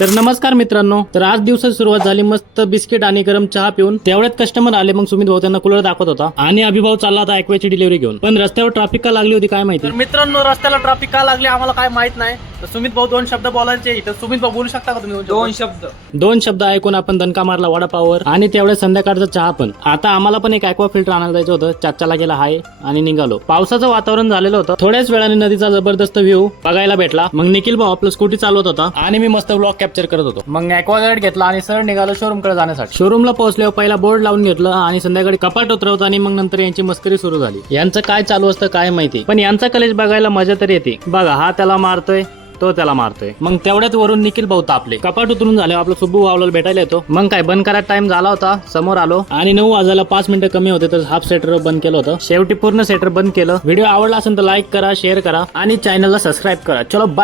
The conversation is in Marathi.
तर नमस्कार मित्रांनो, तर आज दिवसाची सुरुवात झाली मस्त बिस्किट आणि गरम चहा पिऊन. तेवढ्यात कस्टमर आले. मग सुमित भाऊ त्यांना कूलर दाखवत होता आणि अभिभाव चालला होता ॲक्वाची डिलिव्हरी घेऊन. पण रस्त्यावर ट्रॅफिक का लागली होती काय माहिती. तर मित्रांनो, रस्त्याला ट्रॅफिक का लागली आम्हाला काय माहित नाही. तर सुमित भाऊ दोन शब्द बोलायचे. तर सुमित भाऊ बोलू शकता का तुम्ही दोन शब्द ऐकून आपण दणका मारला वडापाववर आणि तेवढ्या संध्याकाळचा चहा पण. आता आम्हाला पण एक ॲक्वा फिल्टर आणायला जायचं होतं. चाच्याला गेला हाय आणि निघालो. पावसाचं वातावरण झालेलं होतं. थोड्याच वेळाने नदीचा जबरदस्त व्ह्यू बघायला भेटला. मग निखिल भाऊ आपलं स्कूटी चालवत होता आणि मी मस्त ब्लॉग कॅप्चर करत होतो. मग ॲक्वागार्ड घेतला आणि सरळ निघालो शोरूम कडे जाण्यासाठी. शोरूमला पोहोचल्यावर पहिला बोर्ड लावून घेतलं आणि संध्याकाळी कपाट उतरवत आणि मग नंतर यांची मस्करी सुरू झाली. यांचं काय चालू असतं काय माहिती, पण यांचा कलेश बघायला मजा तर येते. बघा, हा त्याला मारतोय, तो त्याला मारतोय. मग तेवढ्यात वरून निखिल भाऊ तापले. कपाट उतरून झाले. आपलं सुब्बू भावला भेटायला येतो. मग काय बंद करायचा टाइम झाला होता. समोर आलो आणि 9 वाजायला 5 मिनिटं कमी होते तर हाफ सेटर बंद केलं होतं. शेवटी पूर्ण सेटर बंद केलं. व्हिडिओ आवडला असेल तर लाईक करा, शेअर करा आणि चॅनलला सबस्क्राईब करा. चलो बाय.